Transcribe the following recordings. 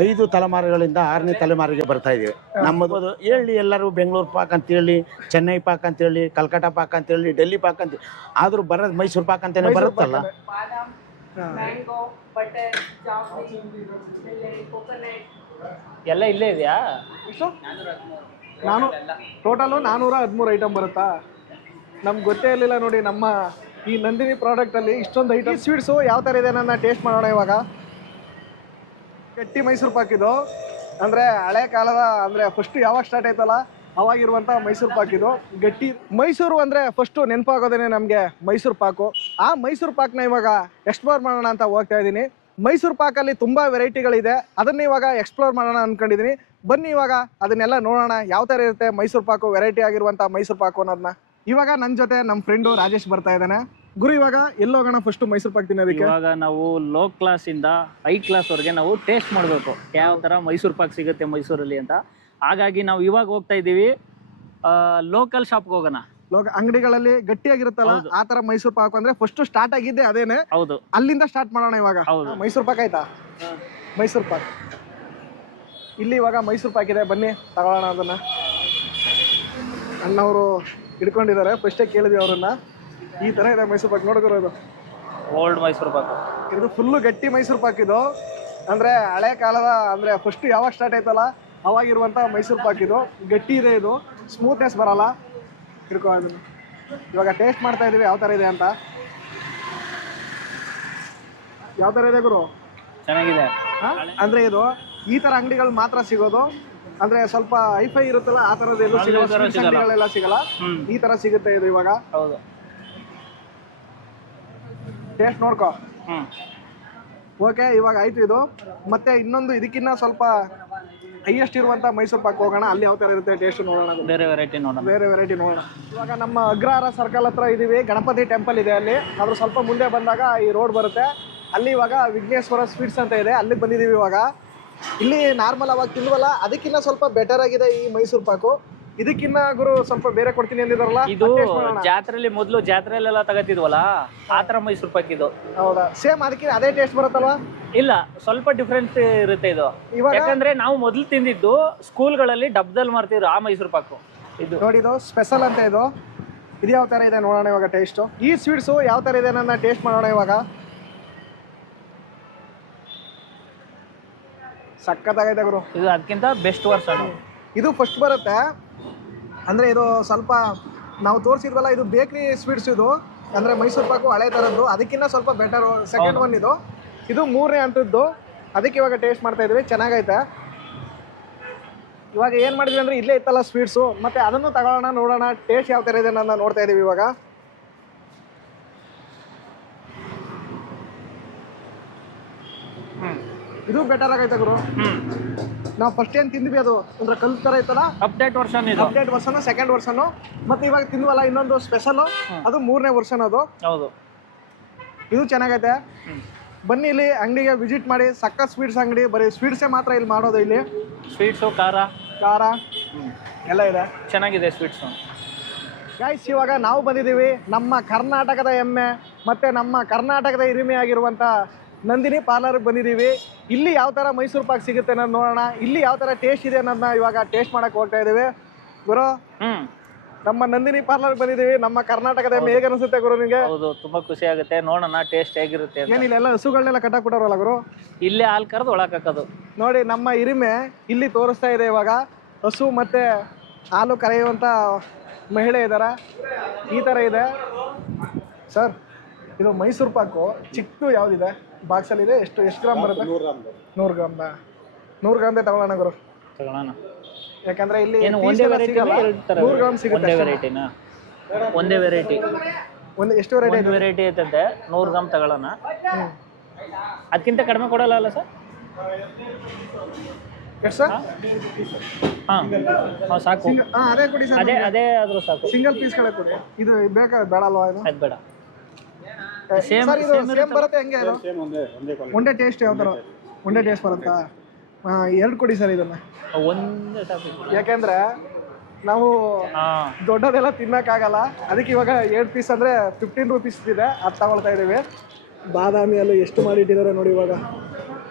5 ತಲೆಮಾರುಗಳಿಂದ 6ನೇ ತಲೆಮಾರಿಗೆ ಬರ್ತಾ ಇದೀವಿ. ನಮ್ಮದು ಹೇಳಿ ಎಲ್ಲರೂ ಬೆಂಗಳೂರು ಪಾಕ್ ಅಂತೇಳಿ, ಚೆನ್ನೈ ಪಾಕ್ ಅಂತೇಳಿ, ಕಲ್ಕಟ್ಟ ಪಾಕ್ ಅಂತೇಳಿ, ಡೆಲ್ಲಿ ಪಾಕ್ ಅಂತ, ಆದ್ರೂ ಬರೋದು ಮೈಸೂರು ಪಾಕ್ ಅಂತಾನೆ ಬರುತ್ತಲ್ಲ. ಮ್ಯಾಂಗೋ, ಬಟರ್, ಜಾಮೂನ್, ಕೋಕೋನಟ್ ಎಲ್ಲ ಇಲ್ಲೇ ಇದೆಯಾ? ಎಷ್ಟು? ಟೋಟಲು 413 ಐಟಮ್ ಬರುತ್ತಾ? ನಮ್ಗೆ ಗೊತ್ತೇ ಇರಲಿಲ್ಲ ನೋಡಿ, ನಮ್ಮ ಈ ನಂದಿನಿ ಪ್ರಾಡಕ್ಟಲ್ಲಿ ಇಷ್ಟೊಂದು ಐಟಮ್. ಸ್ವೀಟ್ಸು ಯಾವ ಥರ ಇದೆ ನನ್ನ ಟೇಸ್ಟ್ ಮಾಡೋಣ ಇವಾಗ. ಗಟ್ಟಿ ಮೈಸೂರು ಪಾಕ್ ಇದು, ಅಂದರೆ ಹಳೆ ಕಾಲದ, ಅಂದರೆ ಫಸ್ಟು ಯಾವಾಗ ಸ್ಟಾರ್ಟ್ ಆಯ್ತಲ್ಲ ಅವಾಗಿರುವಂಥ ಮೈಸೂರು ಪಾಕ್ ಇದು. ಗಟ್ಟಿ ಮೈಸೂರು ಅಂದರೆ ಫಸ್ಟು ನೆನಪಾಗೋದೇನೆ ನಮಗೆ ಮೈಸೂರು ಪಾಕು. ಆ ಮೈಸೂರು ಪಾಕ್ನ ಇವಾಗ ಎಕ್ಸ್ಪ್ಲೋರ್ ಮಾಡೋಣ ಅಂತ ಹೋಗ್ತಾ ಇದ್ದೀನಿ. ಮೈಸೂರು ಪಾಕಲ್ಲಿ ತುಂಬ ವೆರೈಟಿಗಳಿದೆ, ಅದನ್ನ ಇವಾಗ ಎಕ್ಸ್ಪ್ಲೋರ್ ಮಾಡೋಣ ಅಂದ್ಕೊಂಡಿದ್ದೀನಿ. ಬನ್ನಿ ಇವಾಗ ಅದನ್ನೆಲ್ಲ ನೋಡೋಣ, ಯಾವ ಥರ ಇರುತ್ತೆ ಮೈಸೂರು ಪಾಕು, ವೆರೈಟಿ ಆಗಿರುವಂಥ ಮೈಸೂರು ಪಾಕು ಅನ್ನೋದನ್ನ. ಇವಾಗ ನನ್ನ ಜೊತೆ ನಮ್ಮ ಫ್ರೆಂಡು ರಾಜೇಶ್ ಬರ್ತಾ ಇದ್ದಾನೆ. ಗುರು, ಇವಾಗ ಎಲ್ಲೋಗೋಣ ಫಸ್ಟ್ ಮೈಸೂರು ಪಾಕ್ ತಿನ್ನೋದಕ್ಕೆ? ಇವಾಗ ನಾವು ಲೋ ಕ್ಲಾಸ್ ಇಂದ ಹೈ ಕ್ಲಾಸ್ ವರೆಗೆ ನಾವು ಟೇಸ್ಟ್ ಮಾಡಬೇಕು ಯಾವ ತರ ಮೈಸೂರು ಪಾಕ್ ಸಿಗುತ್ತೆ ಮೈಸೂರಲ್ಲಿ ಅಂತ. ಹಾಗಾಗಿ ನಾವು ಇವಾಗ ಹೋಗ್ತಾ ಇದ್ದೀವಿ ಲೋಕಲ್ ಶಾಪ್ಗೆ ಹೋಗೋಣ. ಅಂಗಡಿಗಳಲ್ಲಿ ಗಟ್ಟಿಯಾಗಿರುತ್ತಲ್ಲ ಆ ತರ ಮೈಸೂರು ಪಾಕ್ ಅಂದ್ರೆ ಫಸ್ಟ್ ಸ್ಟಾರ್ಟ್ ಆಗಿದ್ದೆ ಅದೇನೆ. ಹೌದು, ಅಲ್ಲಿಂದ ಸ್ಟಾರ್ಟ್ ಮಾಡೋಣ ಇವಾಗ. ಮೈಸೂರು ಪಾಕ್ ಆಯ್ತಾ? ಮೈಸೂರು ಪಾಕ್ ಇಲ್ಲಿ ಇವಾಗ ಮೈಸೂರು ಪಾಕ್ ಇದೆ, ಬನ್ನಿ ತಗೊಳ್ಳೋಣ ಅದನ್ನ. ಅಣ್ಣವರು ಹಿಡ್ಕೊಂಡಿದ್ದಾರೆ, ಫಸ್ಟೇ ಕೇಳಿದ್ವಿ ಅವ್ರನ್ನ. ಈ ತರ ಇದೆ ಮೈಸೂರು ಪಾಕ್, ನೋಡ್ಕೊರೋದು ಓಲ್ಡ್ ಮೈಸೂರು ಪಾಕ್. ಇದು ಫುಲ್ಲು ಗಟ್ಟಿ ಮೈಸೂರು ಪಾಕ್ ಇದು, ಅಂದ್ರೆ ಹಳೆ ಕಾಲದ, ಅಂದ್ರೆ ಫಸ್ಟ್ ಯಾವಾಗ ಸ್ಟಾರ್ಟ್ ಆಯ್ತಲ್ಲ ಅವಾಗಿರುವಂತ ಮೈಸೂರು ಪಾಕ್ ಇದು. ಗಟ್ಟಿ ಇದೆ, ಇದು ಸ್ಮೂತ್ನೆಸ್ ಬರಲ್ಲ. ಹಿಡ್ಕೊ ಅದನ್ನು. ಇವಾಗ ಟೇಸ್ಟ್ ಮಾಡ್ತಾ ಇದೀವಿ ಯಾವ ತರ ಇದೆ ಅಂತ. ಯಾವ ತರ ಇದೆ ಗುರು? ಚೆನ್ನಾಗಿದೆ. ಅಂದ್ರೆ ಇದು ಈ ತರ ಅಂಗಡಿಗಳು ಮಾತ್ರ ಸಿಗೋದು, ಅಂದ್ರೆ ಸ್ವಲ್ಪ ಹೈಫೈ ಇರುತ್ತಲ್ಲ ಆ ತರದ್ದು ಅಂಗಡಿಗಳೆಲ್ಲ ಸಿಗಲ್ಲ. ಈ ತರ ಸಿಗುತ್ತೆ ಇದು ಇವಾಗ. ಹೌದು, ಟೇಸ್ಟ್ ನೋಡ್ಕೊ. ಓಕೆ, ಇವಾಗ ಆಯ್ತು ಇದು. ಮತ್ತೆ ಇನ್ನೊಂದು ಇದಕ್ಕಿನ್ನ ಸ್ವಲ್ಪ ಹೈಯೆಸ್ಟ್ ಇರುವಂತ ಮೈಸೂರು ಪಾಕ್ ಹೋಗೋಣ, ಅಲ್ಲಿ ಯಾವ ತರ ಇರುತ್ತೆ ಟೇಸ್ಟ್ ನೋಡೋಣ. ಬೇರೆ ವೆರೈಟಿ ನೋಡೋಣ. ಇವಾಗ ನಮ್ಮ ಅಗ್ರಹಾರ ಸರ್ಕಲ್ ಹತ್ರ ಇದೀವಿ, ಗಣಪತಿ ಟೆಂಪಲ್ ಇದೆ ಅಲ್ಲಿ. ಅದ್ರ ಸ್ವಲ್ಪ ಮುಂದೆ ಬಂದಾಗ ಈ ರೋಡ್ ಬರುತ್ತೆ, ಅಲ್ಲಿ ಇವಾಗ ವಿಘ್ನೇಶ್ವರ ಸ್ವೀಟ್ಸ್ ಅಂತ ಇದೆ, ಅಲ್ಲಿಗೆ ಬಂದಿದ್ದೀವಿ ಇವಾಗ. ಇಲ್ಲಿ ನಾರ್ಮಲ್ ಅವಾಗ ತಿನ್ವಲ್ಲ, ಅದಕ್ಕಿಂತ ಸ್ವಲ್ಪ ಬೆಟರ್ ಆಗಿದೆ ಈ ಮೈಸೂರು ಪಾಕು. ಇದಕ್ಕಿನ್ನ ಗುರು ಸ್ವಲ್ಪ ಬೇರೆ ಕೊಡ್ತೀನಿ ಅಂದಿದಾರಲ್ಲ, ಇದು ಜಾತ್ರೆಯಲ್ಲಿ ಮೊದಲು ಜಾತ್ರೆಯಲ್ಲೆಲ್ಲ ತಗೋತಿದ್ವಲ್ಲ ಆ ತರ ಮೈಸೂರು ಪಾಕ್ ಇದು. ಹೌದಾ? ಸೇಮ್ ಅದಕ್ಕೆ ಅದೇ ಟೇಸ್ಟ್ ಬರುತ್ತಲ್ವಾ? ಇಲ್ಲ, ಸ್ವಲ್ಪ ಡಿಫ್ರೆನ್ಸ್ ಇರುತ್ತೆ ಇದು. ಯಾಕಂದ್ರೆ ನಾವು ಮೊದಲು ತಿಂದಿದ್ದು ಸ್ಕೂಲ್ಗಳಲ್ಲಿ ಡಬ್ದಲ್ಲಿ ಮಾಡ್ತಿದ್ರು ಆ ಮೈಸೂರು ಪಾಕು. ಇದು ನೋಡಿ, ಇದು ಸ್ಪೆಷಲ್ ಅಂತ. ಇದು ಯಾವ ತರ ಇದೆ ನೋಡೋಣ ಇವಾಗ ಟೇಸ್ಟ್. ಈ ಸ್ವೀಟ್ಸು ಯಾವ ತರ ಇದೆ ನನ್ನ ಟೇಸ್ಟ್ ಮಾಡೋಣ ಇವಾಗ. ಸಕ್ಕತ್ತಾಗೈತೆ ಗುರು. ಇದು ಅದಕ್ಕಿಂತ ಬೆಸ್ಟ್ ವರ್ಷನ್. ಇದು ಫಸ್ಟ್ ಬರುತ್ತೆ, ಅಂದರೆ ಇದು ಸ್ವಲ್ಪ ನಾವು ತೋರಿಸಿದ್ವಲ್ಲ, ಇದು ಬೇಕ್ರಿ ಸ್ವೀಟ್ಸ್ ಇದು, ಅಂದರೆ ಮೈಸೂರು ಪಾಕು ಹಳೆ ಥರದ್ದು, ಅದಕ್ಕಿಂತ ಸ್ವಲ್ಪ ಬೆಟರು. ಸೆಕೆಂಡ್ ಒನ್ ಇದು. ಇದು 3ನೇ ಹಂತದ್ದು, ಅದಕ್ಕೆ ಇವಾಗ ಟೇಸ್ಟ್ ಮಾಡ್ತಾ ಇದ್ವಿ. ಚೆನ್ನಾಗೈತೆ. ಇವಾಗ ಏನು ಮಾಡಿದ್ವಿ ಅಂದರೆ ಇಲ್ಲೇ ಇತ್ತಲ್ಲ ಸ್ವೀಟ್ಸು, ಮತ್ತು ಅದನ್ನು ತಗೊಳ್ಳೋಣ, ನೋಡೋಣ ಟೇಸ್ಟ್ ಯಾವ ಥರ ಇದೆ ನನ್ನ ನೋಡ್ತಾ ಇದ್ದೀವಿ ಇವಾಗ. ಇದು ಬೆಟರ್ ಆಗೈತೆ ಗುರು. ನಾವು ಫಸ್ಟ್ ಏನು ತಿಂದ್ವಿ ಅದು ಅಂದ್ರೆ ಕಲ್ ಥರ ಐತಲ್ಲ, ಅಪ್ಡೇಟ್ ವರ್ಷನ್, ಸೆಕೆಂಡ್ ವರ್ಷನ್. ಮತ್ತೆ ಇವಾಗ ತಿಂದ್ವಲ್ಲ ಇನ್ನೊಂದು ಸ್ಪೆಷಲ್, ಅದು 3ನೇ ವರ್ಷನ್ ಅದು. ಹೌದು, ಇದು ಚೆನ್ನಾಗೈತೆ. ಬನ್ನಿ ಇಲ್ಲಿ ಅಂಗಡಿಗೆ ವಿಸಿಟ್ ಮಾಡಿ. ಸಕ್ಕ ಸ್ವೀಟ್ಸ್ ಅಂಗಡಿ, ಬರೀ ಸ್ವೀಟ್ಸೇ ಮಾತ್ರ ಇಲ್ಲಿ ಮಾಡೋದು. ಇಲ್ಲಿ ಸ್ವೀಟ್ಸು, ಖಾರ ಎಲ್ಲ ಇದೆ, ಚೆನ್ನಾಗಿದೆ ಸ್ವೀಟ್ಸು. ಗೈಸ್, ಇವಾಗ ನಾವು ಬಂದಿದ್ದೀವಿ ನಮ್ಮ ಕರ್ನಾಟಕದ ಹೆಮ್ಮೆ ಮತ್ತು ನಮ್ಮ ಕರ್ನಾಟಕದ ಹಿರಿಮೆ ಆಗಿರುವಂಥ ನಂದಿನಿ ಪಾರ್ಲರ್ಗೆ ಬಂದಿದ್ದೀವಿ. ಇಲ್ಲಿ ಯಾವ ಥರ ಮೈಸೂರು ಪಾಕ್ ಸಿಗುತ್ತೆ ಅನ್ನೋದು ನೋಡೋಣ, ಇಲ್ಲಿ ಯಾವ ಥರ ಟೇಸ್ಟ್ ಇದೆ ಅನ್ನೋದನ್ನ ಇವಾಗ ಟೇಸ್ಟ್ ಮಾಡೋಕ್ಕೆ ಹೋಗ್ತಾ ಇದ್ದೀವಿ. ಗುರು, ನಮ್ಮ ನಂದಿನಿ ಪಾರ್ಲರ್ಗೆ ಬಂದಿದ್ದೀವಿ, ನಮ್ಮ ಕರ್ನಾಟಕದ ಹೆಮ್ಮೆ. ಹೇಗೆ ಅನಿಸುತ್ತೆ ಗುರು ನಿಮಗೆ? ಹೌದು, ತುಂಬ ಖುಷಿ ಆಗುತ್ತೆ. ನೋಡೋಣ ಟೇಸ್ಟ್ ಹೇಗಿರುತ್ತೆ. ಏನಿಲ್ಲ, ಹಸುಗಳನ್ನೆಲ್ಲ ಕಟ್ಟಾಕ್ಬಿಟ್ಟಾರಲ್ಲ ಗುರು, ಇಲ್ಲೇ ಹಾಲು ಕರೆದು ಒಳಗೆ ಹಾಕೋದು. ನೋಡಿ, ನಮ್ಮ ಹಿರಿಮೆ ಇಲ್ಲಿ ತೋರಿಸ್ತಾ ಇದೆ ಇವಾಗ. ಹಸು ಮತ್ತು ಹಾಲು ಕರೆಯುವಂಥ ಮಹಿಳೆ ಇದ್ದಾರೆ. ಈ ಥರ ಇದೆ ಸರ್. ಇದು ಮೈಸೂರು ಪಾಕು ಚಿಕ್ಕದು ಯಾವುದಿದೆ ಬಾಕ್ಸಲ್ಲಿದೆ? ಎಷ್ಟು ಗ್ರಾಮ್ ಬರುತ್ತೆ? 100 ಗ್ರಾಮ್ದ. 100 ಗ್ರಾಮ್ದೇ ತಗೊಳ್ಳೋಣ ಗುರು. ಯಾಕಂದ್ರೆ ಇಲ್ಲಿ 100 ಗ್ರಾಮ್ ಸಿಗುತ್ತೆ. ಒಂದೇ ವೆರೈಟಿ ಎಷ್ಟು ವೆರೈಟಿ ಐತಂತೆ. 100 ಗ್ರಾಮ್ ತಗೊಳ್ಳೋಣ. ಅದಕ್ಕಿಂತ ಕಡಿಮೆ ಕೊಡಲ್ಲ ಅಲ್ಲ ಸರ್? ಎಷ್ಟು ಸರ್? ಸಾಕು. ಅದೇ ಕೊಡಿ ಸರ್. ಅದೇ ಆದ್ರೂ ಸಾಕು. ಸಿಂಗಲ್ ಪೀಸ್ಗಳೇ ಕೊಡಿ. ಇದು ಬೇಕಾ ಬೇಡಲ್ವಾ? ಇದು ಅದು ಬೇಡ. ಸೇಮ್ ಬರುತ್ತೆ. ಹೆಂಗೆ ಇದು ಒಂದೇ ಟೇಸ್ಟ್? ಯಾವ ಥರ ಒಂದೇ ಟೇಸ್ಟ್ ಬರುತ್ತಾ? 2 ಕೊಡಿ ಸರ್ ಇದನ್ನ. ಒಂದೇ ಸಾಕು. ಯಾಕೆಂದ್ರೆ ನಾವು ದೊಡ್ಡದೆಲ್ಲ ತಿನ್ನೋಕ್ಕಾಗಲ್ಲ, ಅದಕ್ಕೆ ಇವಾಗ 2 ಪೀಸ್ ಅಂದರೆ 15 ರೂಪೀಸ್ ಇದೆ, ಅದು ತಗೊಳ್ತಾ ಇದ್ದೀವಿ. ಬಾದಾಮಿ ಎಲ್ಲ ಎಷ್ಟು ಮಾಡಿ ಇಟ್ಟಿದ್ದಾರೆ ನೋಡಿ, ಇವಾಗ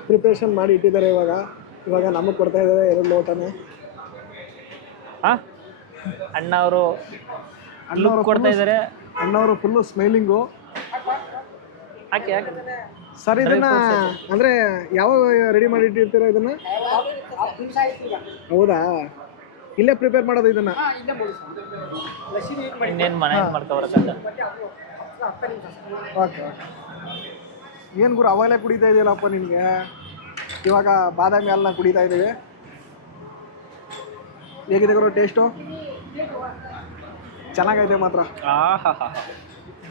ಪ್ರಿಪ್ರೇಷನ್ ಮಾಡಿ ಇಟ್ಟಿದ್ದಾರೆ. ಇವಾಗ ಇವಾಗ ನಮಗೆ ಕೊಡ್ತಾ ಇದ್ದಾರೆ 2 ಲೋಟನೇ. ಅಣ್ಣ ಅವರು ಲುಕ್ ಕೊಡ್ತಾ ಇದ್ದಾರೆ. ಅಣ್ಣವರು ಫುಲ್ಲು ಸ್ಮೈಲಿಂಗು. ಹಾಕಿ ಸರ್ ಇದನ್ನ ಅಂದ್ರೆ ಯಾವಾಗ ರೆಡಿ ಮಾಡಿ ಇಟ್ಟಿರ್ತೀರಾ ಇದನ್ನ? ಹೌದಾ, ಇಲ್ಲೇ ಪ್ರಿಪೇರ್ ಮಾಡೋದು ಇದನ್ನ? ಇನ್ನೇನು ಮನೆ ಮಾಡ್ಕೊಬರಕ್ಕಂತ. ಓಕೆ. ಏನು ಗುರು ಅವಾಗಲೇ ಕುಡಿತಾ ಇದೆಯಲ್ಲಪ್ಪ ನಿನಗೆ? ಇವಾಗ ಬಾದಾಮಿ ಹಾಲನ್ನ ಕುಡಿತಾ ಇದ್ದೀವಿ. ಹೇಗಿದೆ ಗುರು ಟೇಸ್ಟು? ಚೆನ್ನಾಗೈತೆ ಮಾತ್ರ.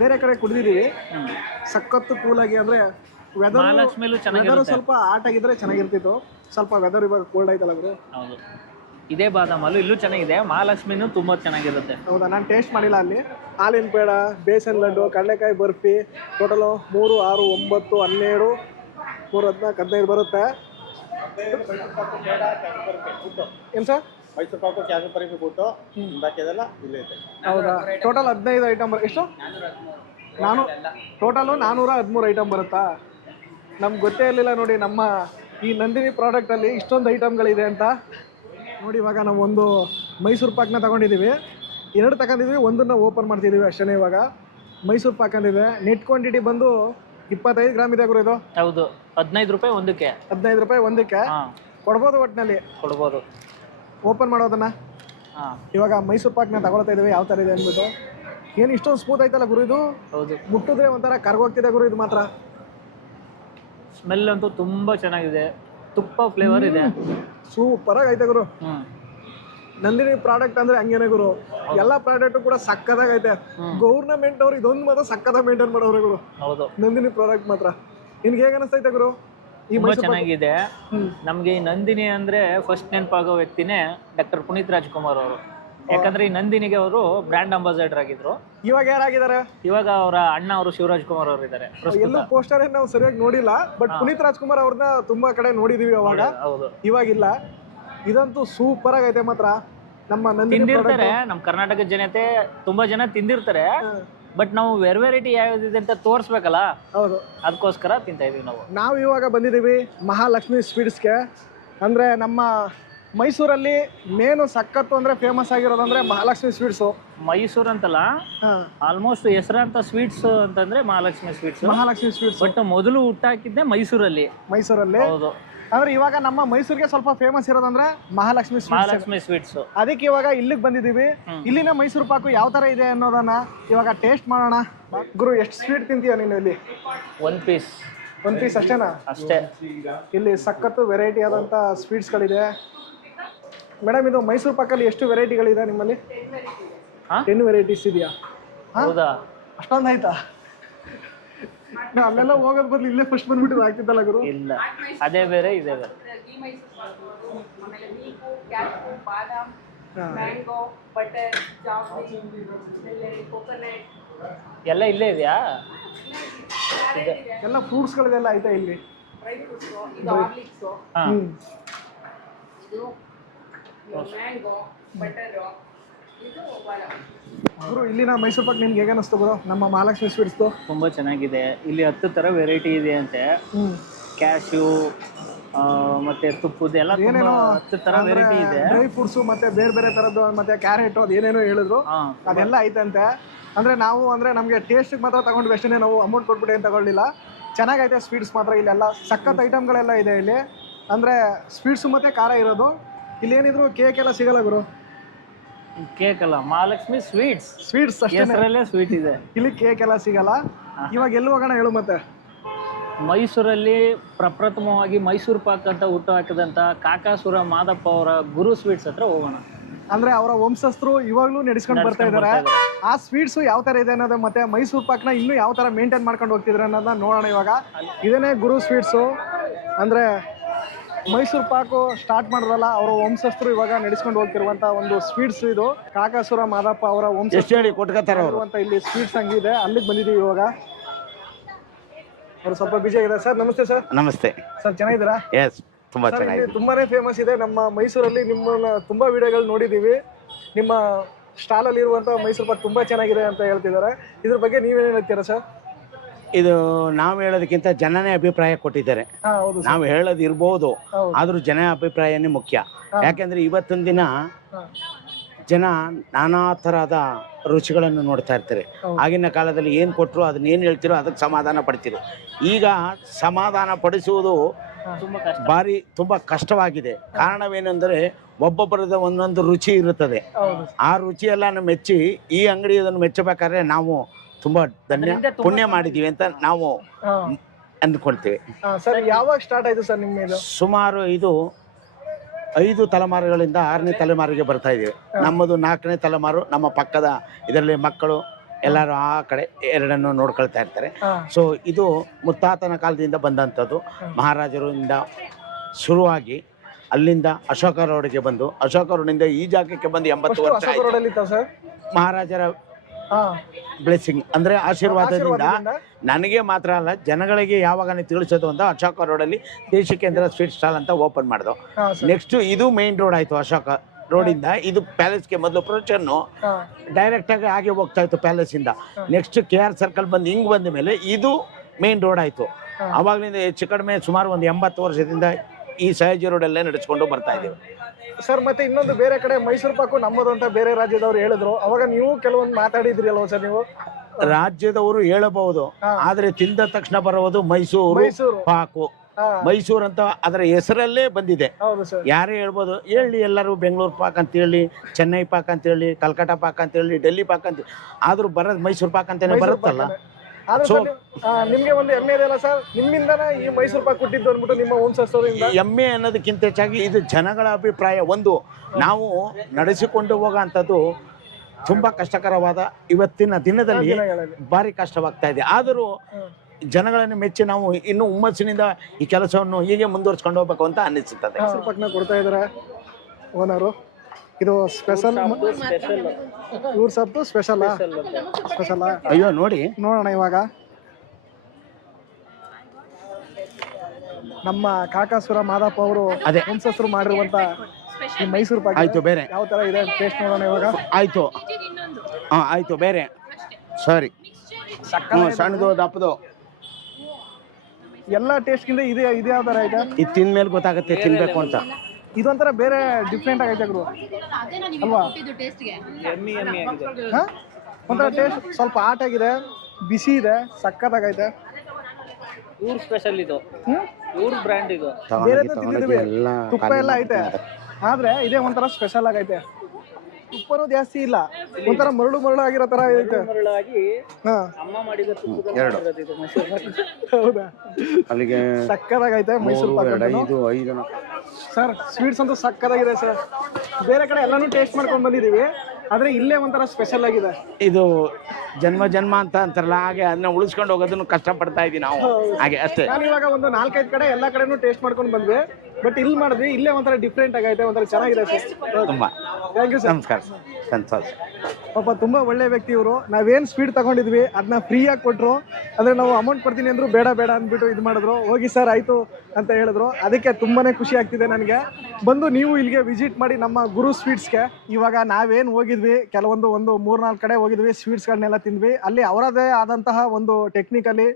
ಬೇರೆ ಕಡೆ ಕುಡಿದಿದ್ದೀವಿ, ಸಖತ್ತು ಕೂಲಾಗಿ. ಅಂದರೆ ವೆದರ್ ಸ್ವಲ್ಪ ಆಟ್ ಆಗಿದ್ರೆ ಚೆನ್ನಾಗಿರ್ತಿತ್ತು. ಸ್ವಲ್ಪ ವೆದರ್ ಇವಾಗ ಕೋಲ್ಡ್ ಆಯ್ತಲ್ಲ ಗುರು. ಹೌದು, ಇದೇ ಬಾದಾಮ್ ಹಾಲು ಇಲ್ಲೂ ಚೆನ್ನಾಗಿದೆ, ಮಹಾಲಕ್ಷ್ಮಿನೂ ತುಂಬ ಚೆನ್ನಾಗಿರುತ್ತೆ. ಹೌದಾ, ನಾನು ಟೇಸ್ಟ್ ಮಾಡಿಲ್ಲ ಅಲ್ಲಿ. ಹಾಲಿನ ಪೇಡ, ಬೇಸನ್ ಲಡ್ಡು, ಕಡಲೆಕಾಯಿ ಬರ್ಫಿ, ಟೋಟಲು 3, 6, 9, 12, 3, 14, 15 ಬರುತ್ತೆ. ಏನು ಸರ್? ಮೈಸೂರು ಪಾಕು, ಕ್ಯಾಸು ಪರೀಪಿ ಕೊಟ್ಟು ಬಾಕಿದೆಲ್ಲ ಇಲ್ಲೇ ಇದೆ. ಹೌದಾ, ಟೋಟಲ್ 15 ಐಟಮ್ ಎಷ್ಟು? ಟೋಟಲು 413 ಐಟಮ್ ಬರುತ್ತಾ? ನಮ್ಗೆ ಗೊತ್ತೇ ಇರಲಿಲ್ಲ ನೋಡಿ, ನಮ್ಮ ಈ ನಂದಿನಿ ಪ್ರಾಡಕ್ಟಲ್ಲಿ ಇಷ್ಟೊಂದು ಐಟಮ್ಗಳಿದೆ ಅಂತ. ನೋಡಿ, ಇವಾಗ ನಾವು ಒಂದು ಮೈಸೂರು ಪಾಕ್ನ ತಗೊಂಡಿದ್ದೀವಿ, 2 ತಗೊಂಡಿದ್ವಿ, ಒಂದನ್ನು ಓಪನ್ ಮಾಡ್ತಿದ್ದೀವಿ ಅಷ್ಟೇ. ಇವಾಗ ಮೈಸೂರು ಪಾಕ್ ಅಂದಿದೆ. ನೆಟ್ ಕ್ವಾಂಟಿಟಿ ಬಂದು 25 ಗ್ರಾಮ್ ಇದೆ ಗುರು ಇದು. ಹೌದು, 15 ರೂಪಾಯಿ ಒಂದಕ್ಕೆ. 15 ರೂಪಾಯಿ ಒಂದಕ್ಕೆ ಕೊಡ್ಬೋದು, ಒಟ್ಟಿನಲ್ಲಿ ಕೊಡ್ಬೋದು. ಓಪನ್ ಮಾಡೋದನ್ನ ಇವಾಗ ಮೈಸೂರು ಪಾಕ್ನ ತಗೊಳ್ತಾ ಇದ್ದೀವಿ, ಯಾವ ಥರ ಇದೆ ಅಂದ್ಬಿಟ್ಟು. ಏನು ಇಷ್ಟೊಂದು ಸ್ಮೂತ್ ಐತಲ್ಲ ಗುರು ಇದು? ಹೌದು, ಮುಟ್ಟಿದ್ರೆ ಒಂಥರ ಕರ್ಗೋಗ್ತಿದೆ ಗುರು ಇದು ಮಾತ್ರ. ಸ್ಮೆಲ್ ಅಂತೂ ತುಂಬಾ ಚೆನ್ನಾಗಿದೆ, ತುಪ್ಪ ಫ್ಲೇವರ್ ಇದೆ, ಸೂಪರ್ ಆಗೈತೆ ಗುರು. ನಂದಿನಿ ಪ್ರಾಡಕ್ಟ್ ಅಂದ್ರೆ ಹಂಗೇನೆ ಗುರು, ಎಲ್ಲಾ ಪ್ರಾಡಕ್ಟ್ ಕೂಡ ಸಕ್ಕದಾಗೈತೆ. ಗೌರ್ನಮೆಂಟ್ ಅವ್ರು ಇದೊಂದು ಮಾತ್ರ ಸಕ್ಕದ ಮೇಂಟೈನ್ ಮಾಡೋರು ಗುರು. ಹೌದು, ನಂದಿನಿ ಪ್ರಾಡಕ್ಟ್ ಮಾತ್ರ. ನಿನ್ಗೆ ಹೇಗೆ ಅನಿಸ್ತೈತೆ ಗುರು? ತುಂಬಾ ಚೆನ್ನಾಗಿದೆ. ನಮ್ಗೆ ಈ ನಂದಿನಿ ಅಂದ್ರೆ ಫಸ್ಟ್ ನೆನಪಾಗೋ ವ್ಯಕ್ತಿನೇ ಡಾಕ್ಟರ್ ಪುನೀತ್ ರಾಜ್ಕುಮಾರ್ ಅವರು. ಯಾಕಂದ್ರೆ ಈ ನಂದಿನಿಗೆ ಅವರು ಬ್ರ್ಯಾಂಡ್ ಅಂಬಾಸಿಡರ್ ಆಗಿದ್ರು. ಇವಾಗ ಯಾರಾಗಿದ್ದಾರೆ? ಇವಾಗ ಅವರ ಅಣ್ಣ ಅವರು ಶಿವರಾಜ್ ಕುಮಾರ್ ಅವರು ಇದ್ದಾರೆ. ಎಲ್ಲೂ ಪೋಸ್ಟರ್ ನಾವು ಸರಿಯಾಗಿ ನೋಡಿಲ್ಲ, ಬಟ್ ಪುನೀತ್ ರಾಜ್ಕುಮಾರ್ ಅವ್ರನ್ನ ತುಂಬಾ ಕಡೆ ನೋಡಿದೀವಿ ಅವಾಗ. ಹೌದು, ಇವಾಗಿಲ್ಲ. ಇದಂತೂ ಸೂಪರ್ ಆಗೈತೆ ಮಾತ್ರ. ನಮ್ಮ ನಂದಿನಿ ತಿಂದಿರ್ತಾರೆ, ನಮ್ಮ ಕರ್ನಾಟಕದ ಜನತೆ ತುಂಬಾ ಜನ ತಿಂದಿರ್ತಾರೆ, ಬಟ್ ನಾವು ವೆರೈಟಿ ಯಾವ್ದಿದೆ ಅಂತ ತೋರಿಸ್ಬೇಕಲ್ಲ. ಹೌದು, ಅದಕ್ಕೋಸ್ಕರ ತಿಂತಾ ಇದೀವಿ ನಾವು ಇವಾಗ ಬಂದಿದ್ದೀವಿ ಮಹಾಲಕ್ಷ್ಮಿ ಸ್ವೀಟ್ಸ್ಗೆ. ಅಂದ್ರೆ ನಮ್ಮ ಮೈಸೂರಲ್ಲಿ ಮೇನು ಸಖತ್ತು ಅಂದ್ರೆ ಫೇಮಸ್ ಆಗಿರೋದಂದ್ರೆ ಮಹಾಲಕ್ಷ್ಮಿ ಸ್ವೀಟ್ಸು. ಮೈಸೂರು ಅಂತಲ್ಲ, ಆಲ್ಮೋಸ್ಟ್ ಹೆಸರಂತ ಸ್ವೀಟ್ಸ್ ಅಂತಂದ್ರೆ ಮಹಾಲಕ್ಷ್ಮಿ ಸ್ವೀಟ್ಸ್. ಬಟ್ ಮೊದಲು ಹುಟ್ಟಾಕಿದ್ದೆ ಮೈಸೂರಲ್ಲಿ. ಹೌದು, ಅಂದ್ರೆ ಇವಾಗ ನಮ್ಮ ಮೈಸೂರಿಗೆ ಸ್ವಲ್ಪ ಫೇಮಸ್ ಇರೋದಂದ್ರೆ ಮಹಾಲಕ್ಷ್ಮಿ ಸ್ವೀಟ್ಸ್. ಅದಕ್ಕೆ ಇವಾಗ ಇಲ್ಲಿಗೆ ಬಂದಿದ್ದೀವಿ. ಇಲ್ಲಿನ ಮೈಸೂರು ಪಾಕು ಯಾವ ತರ ಇದೆ ಅನ್ನೋದನ್ನ ಇವಾಗ ಟೇಸ್ಟ್ ಮಾಡೋಣ. ಗುರು, ಎಷ್ಟು ಸ್ವೀಟ್ ತಿಂತೀಯ ನೀನು ಇಲ್ಲಿ? ಒನ್ ಪೀಸ್ ಅಷ್ಟೇನಾ? ಅಷ್ಟೇ. ಇಲ್ಲಿ ಸಖತ್ತು ವೆರೈಟಿ ಆದಂತ ಸ್ವೀಟ್ಸ್ಗಳಿದೆ. ಮೇಡಮ್, ಇದು ಮೈಸೂರು ಪಾಕಲ್ಲಿ ಎಷ್ಟು ವೆರೈಟಿಗಳಿದೆ ನಿಮ್ಮಲ್ಲಿ? 10 ವೆರೈಟೀಸ್ ಇದೆಯಾ? ಹೌದಾ, ಅಷ್ಟೊಂದು ಆಯ್ತಾ? ಅಲ್ಲೆಲ್ಲ ಹೋಗೋದ್ ಬದಲು ಇಲ್ಲೇ ಫಸ್ಟ್ ಬಂದ್ಬಿಟ್ಟು ಆಗ್ತಿದ್ದಲ್ಲ ಗುರು? ಇಲ್ಲ, ಅದೇ ಬೇರೆ ಇದೆ ಬೇರೆ. ಘೀ ಮೈಸೂರು ಪಾಕು, ಆಮೇಲೆ ಮೀಕು, ಕ್ಯಾಶು, ಬಾದಾಮ್, ಮ್ಯಾಂಗೋ, ಬಟರ್, ಜಾಮ್ರಿ, ಕೋಕೋನಟ್ ಎಲ್ಲ ಇಲ್ಲೇ ಇದೆಯಾ? ಎಲ್ಲ ಫ್ರೂಟ್ಸ್ಗಳಿದೆಲ್ಲ ಆಯ್ತಾ ಇಲ್ಲಿ? ಡ್ರೈ ಫ್ರೂಟ್ಸು, ಇದು ಹಾರ್ಲಿಕ್ಸು, ಇದು ಮ್ಯಾಂಗೋ, ಬಟರು, ಇದು ಬಾದಾಮ್. ಗುರು, ಇಲ್ಲಿನ ಮೈಸೂರು ಪಾಕ್ ನಿಮ್ಗೆ ಹೇಗೆ ಅನಿಸ್ತು ಗುರು? ನಮ್ಮ ಮಹಾಲಕ್ಷ್ಮಿ ಸ್ವೀಟ್ಸ್ದು ತುಂಬಾ ಚೆನ್ನಾಗಿದೆ. ಇಲ್ಲಿ 10 ತರ ವೆರೈಟಿ ಇದೆ ಅಂತೆ. ಕ್ಯಾಶ್ಯೂ ಮತ್ತೆ ತುಪ್ಪದ ಎಲ್ಲ 10 ತರ ವೆರೈಟಿ ಇದೆ. ಡ್ರೈ ಫ್ರೂಟ್ಸ್ ಮತ್ತೆ ಬೇರೆ ಬೇರೆ ತರದ್ದು, ಮತ್ತೆ ಕ್ಯಾರೆಟ್, ಅದು ಏನೇನೋ ಹೇಳಿದ್ರು, ಅದೆಲ್ಲ ಐತಂತೆ. ಅಂದ್ರೆ ನಾವು ನಮಗೆ ಟೇಸ್ಟ್ ಮಾತ್ರ ತಗೊಂಡ್ವಿ ಅಷ್ಟೇ, ನಾವು ಅಮೌಂಟ್ ಕೊಟ್ಬಿಟ್ಟು ಏನು ತಗೊಳ್ಳಿಲ್ಲ. ಚೆನ್ನಾಗೈತೆ ಸ್ವೀಟ್ಸ್ ಮಾತ್ರ. ಇಲ್ಲೆಲ್ಲ ಸಖತ್ ಐಟಮ್ಗಳೆಲ್ಲ ಇದೆ ಇಲ್ಲಿ. ಅಂದ್ರೆ ಸ್ವೀಟ್ಸ್ ಮತ್ತೆ ಖಾರ ಇರೋದು. ಇಲ್ಲಿ ಏನಿದ್ರು ಕೇಕ್ ಎಲ್ಲ ಸಿಗಲ್ಲ ಗುರು. ಕೇಕ್ ಅಲ್ಲ, ಮಹಾಲಕ್ಷ್ಮಿ ಸ್ವೀಟ್ಸ್ ಹೆಸರಲ್ಲೇ ಸ್ವೀಟ್ ಇದೆ. ಇಲ್ಲಿ ಕೇಕ್ ಎಲ್ಲ ಸಿಗಲ್ಲ. ಇವಾಗ ಎಲ್ಲಿ ಹೋಗೋಣ ಹೇಳು? ಮತ್ತೆ ಮೈಸೂರಲ್ಲಿ ಪ್ರಪ್ರಥಮವಾಗಿ ಮೈಸೂರು ಪಾಕ್ ಅಂತ ಹುಟ್ಟು ಹಾಕಿದಂತ ಕಾಕಾಸುರ ಮಾದಪ್ಪ ಅವರ ಗುರು ಸ್ವೀಟ್ಸ್ ಹತ್ರ ಹೋಗೋಣ. ಅಂದ್ರೆ ಅವರ ವಂಶಸ್ಥರು ಇವಾಗ್ಲೂ ನಡೆಸ್ಕೊಂಡು ಬರ್ತಾ ಇದಾರೆ. ಆ ಸ್ವೀಟ್ಸ್ ಯಾವ ತರ ಇದೆ ಅನ್ನೋದು, ಮತ್ತೆ ಮೈಸೂರು ಪಾಕ್ನ ಇನ್ನೂ ಯಾವ ತರ ಮೇಂಟೈನ್ ಮಾಡ್ಕೊಂಡು ಹೋಗ್ತಿದ್ರೆ ಅನ್ನೋದನ್ನ ನೋಡೋಣ. ಇವಾಗ ಇದೇನೆ ಗುರು ಸ್ವೀಟ್ಸು. ಅಂದ್ರೆ ಮೈಸೂರು ಪಾಕು ಸ್ಟಾರ್ಟ್ ಮಾಡಿದ್ರಲ್ಲ ಅವರ ವಂಶಸ್ಥರು ಇವಾಗ ನಡೆಸ್ಕೊಂಡು ಹೋಗ್ತಿರುವಂತ ಒಂದು ಸ್ವೀಟ್ಸ್ ಇದು. ಕಾಕಾಸುರ ಮಾದಪ್ಪ ಅವರ ವಂಶ ಇಲ್ಲಿ ಸ್ವೀಟ್ಸ್ ಹಂಗಿದೆ. ಅಲ್ಲಿಗೆ ಬಂದಿದ್ದೀವಿ ಇವಾಗ. ಅವ್ರು ಸ್ವಲ್ಪ ಬಿಜಿ ಆಗಿದೆ. ಸರ್ ನಮಸ್ತೆ. ಸರ್ ನಮಸ್ತೆ ಸರ್, ಚೆನ್ನಾಗಿದ್ದೀರಾ? ಎಸ್, ತುಂಬಾ ಚೆನ್ನಾಗಿದೆ. ತುಂಬಾನೇ ಫೇಮಸ್ ಇದೆ ನಮ್ಮ ಮೈಸೂರಲ್ಲಿ. ನಿಮ್ಮನ್ನ ತುಂಬಾ ವಿಡಿಯೋಗಳು ನೋಡಿದ್ದೀವಿ. ನಿಮ್ಮ ಸ್ಟಾಲಲ್ಲಿ ಇರುವಂಥ ಮೈಸೂರು ಪಾಕ್ ತುಂಬಾ ಚೆನ್ನಾಗಿದೆ ಅಂತ ಹೇಳ್ತಿದ್ದಾರೆ. ಇದ್ರ ಬಗ್ಗೆ ನೀವೇನು ಹೇಳ್ತೀರಾ ಸರ್? ಇದು ನಾವು ಹೇಳೋದಕ್ಕಿಂತ ಜನನೇ ಅಭಿಪ್ರಾಯ ಕೊಟ್ಟಿದ್ದಾರೆ. ಹೌದು ಸರ್. ನಾವು ಹೇಳೋದು ಇರ್ಬೋದು, ಹೌದು. ಆದ್ರೂ ಜನ ಅಭಿಪ್ರಾಯನೇ ಮುಖ್ಯ. ಹಾ. ಯಾಕೆಂದ್ರೆ ಇವತ್ತಿನ ದಿನ ಹಾ. ಜನ ನಾನಾ ತರಹದ ರುಚಿಗಳನ್ನು ನೋಡ್ತಾ ಇರ್ತಾರೆ. ಹೌದು. ಆಗಿನ ಕಾಲದಲ್ಲಿ ಏನು ಕೊಟ್ಟರು ಅದನ್ನ ಏನು ಹೇಳ್ತಿರೋ ಅದಕ್ಕೆ ಸಮಾಧಾನ ಪಡ್ತಿರು. ಈಗ ಸಮಾಧಾನ ಪಡಿಸುವುದು ತುಂಬಾ ಕಷ್ಟ. ತುಂಬ ಕಷ್ಟವಾಗಿದೆ. ಕಾರಣವೇನೆಂದರೆ ಒಬ್ಬೊಬ್ಬರದ ಒಂದೊಂದು ರುಚಿ ಇರುತ್ತದೆ. ಹೌದು. ಆ ರುಚಿಯೆಲ್ಲ ಮೆಚ್ಚಿ ಈ ಅಂಗಡಿಯನ್ನು ಮೆಚ್ಚಬೇಕಾದ್ರೆ ನಾವು ತುಂಬ ಅದರಿಂದ ತುಂಬಾ ಪುಣ್ಯ ಮಾಡಿದ್ದೀವಿ ಅಂತ ನಾವು ಹಾ. ಅಂದ್ಕೊಳ್ತೇವೆ. ಸರ್ ಯಾವಾಗ ಸ್ಟಾರ್ಟ್ ಆಯ್ತು ಸರ್ ನಿಮ್ಮ ಇದು? ಸುಮಾರು ಇದು 5 ತಲೆಮಾರುಗಳಿಂದ 6ನೇ ತಲೆಮಾರಿಗೆ ಬರ್ತಾ ಇದ್ದೀವಿ. ನಮ್ಮದು 4ನೇ ತಲೆಮಾರು. ನಮ್ಮ ಪಕ್ಕದ ಇದರಲ್ಲಿ ಮಕ್ಕಳು ಎಲ್ಲರೂ ಆ ಕಡೆ ಎರಡನ್ನು ನೋಡ್ಕೊಳ್ತಾ ಇರ್ತಾರೆ. ಹಾ. ಸೊ ಇದು ಮುತ್ತಾತನ ಕಾಲದಿಂದ ಬಂದಂಥದ್ದು. ಮಹಾರಾಜರಿಂದ ಶುರುವಾಗಿ ಅಲ್ಲಿಂದ ಅಶೋಕ ರೋಡ್ಗೆ ಬಂದು ಅಶೋಕ ರೋಡಿಂದ ಈ ಜಾಗಕ್ಕೆ ಬಂದು 80 ವರ್ಷ ಅಶೋಕ ಆಯ್ತು. ರೋಡಲ್ಲಿ ಇತ್ತ ಸರ್? ಮಹಾರಾಜರ ಹಾ. ಬ್ಲೆಸ್ಸಿಂಗ್ ಅಂದರೆ ಆಶೀರ್ವಾದದಿಂದ ಆಶೀರ್ವಾದದಿಂದ? ನನಗೆ ಮಾತ್ರ ಅಲ್ಲ, ಜನಗಳಿಗೆ ಯಾವಾಗ ತಿಳಿಸೋದು ಅಂತ ಅಶೋಕ ರೋಡಲ್ಲಿ ದೇಶಿಕೇಂದ್ರ ಸ್ವೀಟ್ ಸ್ಟಾಲ್ ಅಂತ ಓಪನ್ ಮಾಡಿದೋ. ಹಾ ಸರ್. ನೆಕ್ಸ್ಟ್ ಇದು ಮೇನ್ ರೋಡ್ ಆಯಿತು. ಅಶೋಕ ರೋಡಿಂದ ಇದು ಪ್ಯಾಲೇಸ್ಗೆ ಮೊದಲು ಪ್ರೊಚನ್ನು ಹಾ. ಡೈರೆಕ್ಟಾಗಿ ಹಾಗೆ ಹೋಗ್ತಾ ಇತ್ತು ಪ್ಯಾಲೇಸಿಂದ. ನೆಕ್ಸ್ಟ್ KR ಸರ್ಕಲ್ ಬಂದು ಹಿಂಗೆ ಬಂದ ಮೇಲೆ ಇದು ಮೇನ್ ರೋಡ್ ಆಯಿತು. ಹಾ. ಅವಾಗಲಿಂದ ಹೆಚ್ಚು ಕಡಿಮೆ ಸುಮಾರು ಒಂದು 80 ವರ್ಷದಿಂದ ಈ ಸಯಾಜಿ ರೋಡಲ್ಲೇ ನಡೆಸ್ಕೊಂಡು ಬರ್ತಾ ಇದ್ದೀವಿ. ಸರ್ ಮತ್ತೆ ಇನ್ನೊಂದು ಬೇರೆ ಕಡೆ ಮೈಸೂರು ಪಾಕು ನಮ್ಮದು ಅಂತ ಬೇರೆ ರಾಜ್ಯದವ್ರು ಹೇಳಿದ್ರು. ಅವಾಗ ನೀವು ಕೆಲವೊಂದು ಮಾತಾಡಿದ್ರಿ ಅಲ್ವಾ ಸರ್ ನೀವು? ರಾಜ್ಯದವರು ಹೇಳಬಹುದು, ಹಾ. ಆದರೆ ತಿಂದ ತಕ್ಷಣ ಬರುವುದು ಮೈಸೂರು ಮೈಸೂರು. ಪಾಕು. ಹಾ. ಮೈಸೂರು ಅಂತ ಅದರ ಹೆಸರಲ್ಲೇ ಬಂದಿದೆ. ಹೌದು ಸರ್. ಯಾರೇ ಹೇಳ್ಬೋದು, ಹೇಳಿ ಎಲ್ಲರೂ ಬೆಂಗಳೂರು ಪಾಕ್ ಅಂತೇಳಿ, ಚೆನ್ನೈ ಪಾಕ್ ಅಂತೇಳಿ, ಕಲ್ಕಟ್ಟ ಪಾಕ್ ಅಂತೇಳಿ, ಡೆಲ್ಲಿ ಪಾಕ್ ಅಂತ, ಆದ್ರೂ ಬರೋದು ಮೈಸೂರು ಪಾಕ್ ಅಂತಾನೆ ಮೈಸೂರು ಬರುತ್ತಲ್ಲ. ಪಾಕನೇ. ಆದ್ರೆ ಸರ್ ನಿಮ್ಗೆ ಒಂದು ಹೆಮ್ಮೆ ಇದೆಯಲ್ಲ ಸರ್, ನಿಮ್ಮಿಂದನೇ ಈ ಮೈಸೂರು ಪಾಕ್ ಹುಟ್ಟಿದ್ದು ಅಂದ್ಬಿಟ್ಟು ನಿಮ್ಮ ಓನ್ ಸಸ್ಟೋರಿಂದ. ಎಮ್ಮೆ ಅನ್ನೋದಕ್ಕಿಂತ ಹೆಚ್ಚಾಗಿ ಇದು ಜನಗಳ ಅಭಿಪ್ರಾಯ. ಒಂದು ನಾವು ನಡೆಸಿಕೊಂಡು ಹೋಗೋಂಥದ್ದು ತುಂಬಾ ಕಷ್ಟಕರವಾದ ಇವತ್ತಿನ ದಿನದಲ್ಲಿ ಭಾರಿ ಕಷ್ಟವಾಗ್ತಾ ಇದೆ. ಆದರೂ ಜನಗಳನ್ನು ಮೆಚ್ಚಿ ನಾವು ಇನ್ನೂ ಹುಮ್ಮಸ್ಸಿನಿಂದ ಈ ಕೆಲಸವನ್ನು ಹೀಗೆ ಮುಂದುವರ್ಸ್ಕೊಂಡು ಹೋಗ್ಬೇಕು ಅಂತ ಅನ್ನಿಸುತ್ತದೆ. ಮೈಸೂರು ಪಾಕ್ನ ಕೊಡ್ತಾ ಇದ್ದಾರೆ ಓನರು. ಇದು ಸ್ಪೆಷಲ್ ಇವ್ರ ಸಬ್ದು ಸ್ಪೆಷಲ್ ಸ್ಪೆಷಲ್. ಅಯ್ಯೋ ನೋಡಿ ನೋಡೋಣ ಇವಾಗ ನಮ್ಮ ಕಾಕಾಸುರ ಮಾದಪ್ಪ ಅವರು ಅದೇ ವಂಶಸ್ಥರು ಮಾಡಿರುವಂತ ಈ ಮೈಸೂರು ಪಾಕ್ ಆಯ್ತು ಬೇರೆ ಯಾವ ತರ ಇದೆ ಟೇಸ್ಟ್ ನೋಡೋಣ ಇವಾಗ. ಆಯ್ತು. ಆಯ್ತು ಬೇರೆ ಸರಿ. ಸಣ್ಣದು ದಪ್ಪದು ಎಲ್ಲ ಟೇಸ್ಟ್ ಗಿಂತ ಇದೆ ಇದೆ ಯಾವ ತರ ಇದೆ? ಇದು ತಿಂದ್ಮೇಲೆ ಗೊತ್ತಾಗುತ್ತೆ ತಿನ್ಬೇಕು ಅಂತ. ಇದೊಂಥರ ಬೇರೆ ಡಿಫ್ರೆಂಟ್ ಆಗೈತೆ ಗುರು ಅಲ್ವಾ? ಎಮ್ಮಿ ಆಗಿದೆ. ಹಾ? ಒಂಥರ ಟೇಸ್ಟ್ ಸ್ವಲ್ಪ ಆಟ್ ಆಗಿದೆ, ಬಿಸಿ ಇದೆ, ಸಕ್ಕತ್ತಾಗೈತೆ. ಇವ್ರ ಸ್ಪೆಷಲ್ ಇದು, ಇವ್ರ ಬ್ರ್ಯಾಂಡ್ ಇದು. ಬೇರೆದು ತಿಂದಿದ್ವಿ, ತುಪ್ಪ ಎಲ್ಲ ಐತೆ, ಆದ್ರೆ ಇದೇ ಒಂಥರ ಸ್ಪೆಷಲ್ ಆಗೈತೆ. ತುಪ್ಪನೂ ಜಾಸ್ತಿ ಇಲ್ಲ, ಒಂಥರ ಮರಳು ಮರಳು ಆಗಿರೋ ತರ ಐತೆ. ಮರಳಾಗಿ ಹಾ. ಅಮ್ಮ ಮಾಡಿದ ತುಪ್ಪದಲ್ಲಿ ಎರಡು. ಮಾಡಿರೋದು ಇದು ಮೈಸೂರು ಪಾಕ್. ಹೌದಾ? ಅಲ್ಲಿಗೆ ಸಕ್ಕತ್ತಾಗೈತೆ ಮೈಸೂರು ಪಾಕ್. 5 ಸರ್ ಸ್ವೀಟ್ಸ್ ಅಂತೂ ಸಕ್ಕತ್ತಾಗಿದೆ ಸರ್. ಬೇರೆ ಕಡೆ ಎಲ್ಲಾನು ಟೇಸ್ಟ್ ಮಾಡ್ಕೊಂಡು ಬಂದಿದೀವಿ, ಆದ್ರೆ ಇಲ್ಲೇ ಒಂಥರ ಸ್ಪೆಷಲ್ ಆಗಿದೆ. ಇದು ಜನ್ಮ ಜನ್ಮ ಅಂತ ಅಂತಾರಲ್ಲ, ಹಾಗೆ ಅದನ್ನ ಉಳಿಸ್ಕೊಂಡು ಹೋಗೋದನ್ನು ಕಷ್ಟ ಪಡ್ತಾ ಇದೀವಿ ನಾವು, ಹಾಗೆ ಅಷ್ಟೇ. ನಾನು ಇವಾಗ ಒಂದು 4-5 ಕಡೆ ಎಲ್ಲಾ ಕಡೆನೂ ಟೇಸ್ಟ್ ಮಾಡ್ಕೊಂಡು ಬಂದ್ವಿ, ಬಟ್ ಇಲ್ಲಿ ಮಾಡಿದ್ವಿ, ಇಲ್ಲೇ ಒಂಥರ ಡಿಫ್ರೆಂಟ್ ಆಗೈತೆ, ಒಂಥರ ಚೆನ್ನಾಗಿದೆ ಸರ್. ತುಂಬಾ ಥ್ಯಾಂಕ್ ಯು ಸರ್. ನಮಸ್ಕಾರ, ಸಂತೋಷ. ಪಾಪ ತುಂಬಾ ಒಳ್ಳೆ ವ್ಯಕ್ತಿ ಇವರು. ನಾವೇನ್ ಸ್ವೀಟ್ ತಗೊಂಡಿದ್ವಿ ಅದನ್ನ ಫ್ರೀಯಾಗಿ ಕೊಟ್ರು. ಅಂದ್ರೆ ನಾವು ಅಮೌಂಟ್ ಕೊಡ್ತೀನಿ ಅಂದ್ರು ಬೇಡ ಬೇಡ ಅಂದ್ಬಿಟ್ಟು ಇದು ಮಾಡಿದ್ರು. ಹೋಗಿ ಸರ್ ಆಯ್ತು ಅಂತ ಹೇಳಿದ್ರು. ಅದಕ್ಕೆ ತುಂಬಾನೇ ಖುಷಿ ಆಗ್ತಿದೆ ನನಗೆ. ಬಂದು ನೀವು ಇಲ್ಲಿಗೆ ವಿಸಿಟ್ ಮಾಡಿ ನಮ್ಮ ಗುರು ಸ್ವೀಟ್ಸ್ಗೆ. ಇವಾಗ ನಾವೇನು ಹೋಗಿದ್ವಿ, ಕೆಲವೊಂದು 3-4 ಕಡೆ ಹೋಗಿದ್ವಿ, ಸ್ವೀಟ್ಸ್ಗಳನ್ನೆಲ್ಲ ತಿಂದ್ವಿ. ಅಲ್ಲಿ ಅವರದೇ ಆದಂತಹ ಒಂದು ಟೆಕ್ನಿಕಲಿ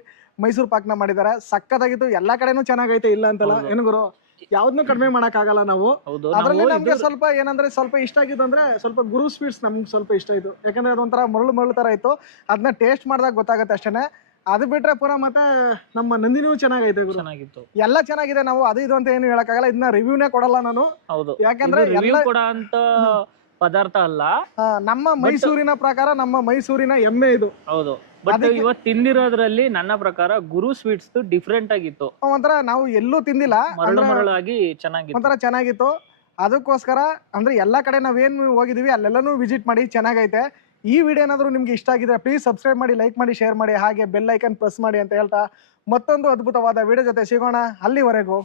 ಮೈಸೂರು ಪಾಕ್ನ ಮಾಡಿದ್ದಾರೆ. ಸಕ್ಕತ್ತಾಗಿತ್ತು, ಎಲ್ಲಾ ಕಡೆನೂ ಚೆನ್ನಾಗೈತೆ, ಇಲ್ಲ ಅಂತಲ್ಲ. ಏನು ಗುರು, ಯಾವ್ದನ್ನೂ ಕಡಿಮೆ ಮಾಡಕ್ಕಾಗಲ್ಲ ನಾವು. ಅದ್ರಲ್ಲಿ ನಮ್ಗೆ ಸ್ವಲ್ಪ ಏನಂದ್ರೆ ಸ್ವಲ್ಪ ಇಷ್ಟ ಆಗಿದ್ದು ಅಂದ್ರೆ ಸ್ವಲ್ಪ ಗುರು ಸ್ವೀಟ್ಸ್ ನಮ್ಗೆ ಸ್ವಲ್ಪ ಇಷ್ಟ ಆಯ್ತು. ಯಾಕಂದ್ರೆ ಅದೊಂಥರ ಮರಳು ತರ ಇತ್ತು. ಅದನ್ನ ಟೇಸ್ಟ್ ಮಾಡಿದಾಗ ಗೊತ್ತಾಗತ್ತೆ ಅಷ್ಟೇನೆ. ಅದು ಬಿಟ್ರೆ ಪುರ ಮತ್ತೆ ನಮ್ಮ ನಂದಿನಿಯೂ ಚೆನ್ನಾಗೈತೆ ಗುರು. ಚೆನ್ನಾಗಿತ್ತು, ಎಲ್ಲ ಚೆನ್ನಾಗಿದೆ. ನಾವು ಅದು ಇದು ಅಂತ ಏನು ಹೇಳಕ್ಕಾಗಲ್ಲ. ಇದನ್ನ ರಿವ್ಯೂನೇ ಕೊಡಲ್ಲ ನಾನು. ಹೌದು, ಯಾಕಂದ್ರೆ ರಿವ್ಯೂ ಕೊಡ ಅಂತ ಪದಾರ್ಥ ಅಲ್ಲ, ನಮ್ಮ ಮೈಸೂರಿನ ಪ್ರಕಾರ ನಮ್ಮ ಮೈಸೂರಿನ ಎಮ್ಮೆ ಇದು. ಹೌದು. ಬಟ್ ಇವತ್ತು ತಿಂದಿರೋದ್ರಲ್ಲಿ ನನ್ನ ಪ್ರಕಾರ ಗುರು ಸ್ವೀಟ್ಸ್ ಡಿಫ್ರೆಂಟ್ ಆಗಿತ್ತು. ಒಂಥರ ನಾವು ಎಲ್ಲೂ ತಿಂದಿಲ್ಲ, ಮರಳಾಗಿ ಚೆನ್ನಾಗಿತ್ತು, ಒಂಥರ ಚೆನ್ನಾಗಿತ್ತು. ಅದಕ್ಕೋಸ್ಕರ ಅಂದ್ರೆ ಎಲ್ಲಾ ಕಡೆ ನಾವೇನು ಹೋಗಿದೀವಿ ಅಲ್ಲೆಲ್ಲಾನು ವಿಸಿಟ್ ಮಾಡಿ, ಚೆನ್ನಾಗೈತೆ. ಈ ವಿಡಿಯೋ ಏನಾದರೂ ನಿಮ್ಗೆ ಇಷ್ಟ ಆಗಿದ್ರೆ ಪ್ಲೀಸ್ ಸಬ್ಸ್ಕ್ರೈಬ್ ಮಾಡಿ, ಲೈಕ್ ಮಾಡಿ, ಶೇರ್ ಮಾಡಿ, ಹಾಗೆ ಬೆಲ್ ಐಕನ್ ಪ್ರೆಸ್ ಮಾಡಿ ಅಂತ ಹೇಳ್ತಾ ಮತ್ತೊಂದು ಅದ್ಭುತವಾದ ವಿಡಿಯೋ ಜೊತೆ ಸಿಗೋಣ. ಅಲ್ಲಿವರೆಗೂ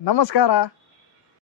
ನಮಸ್ಕಾರ.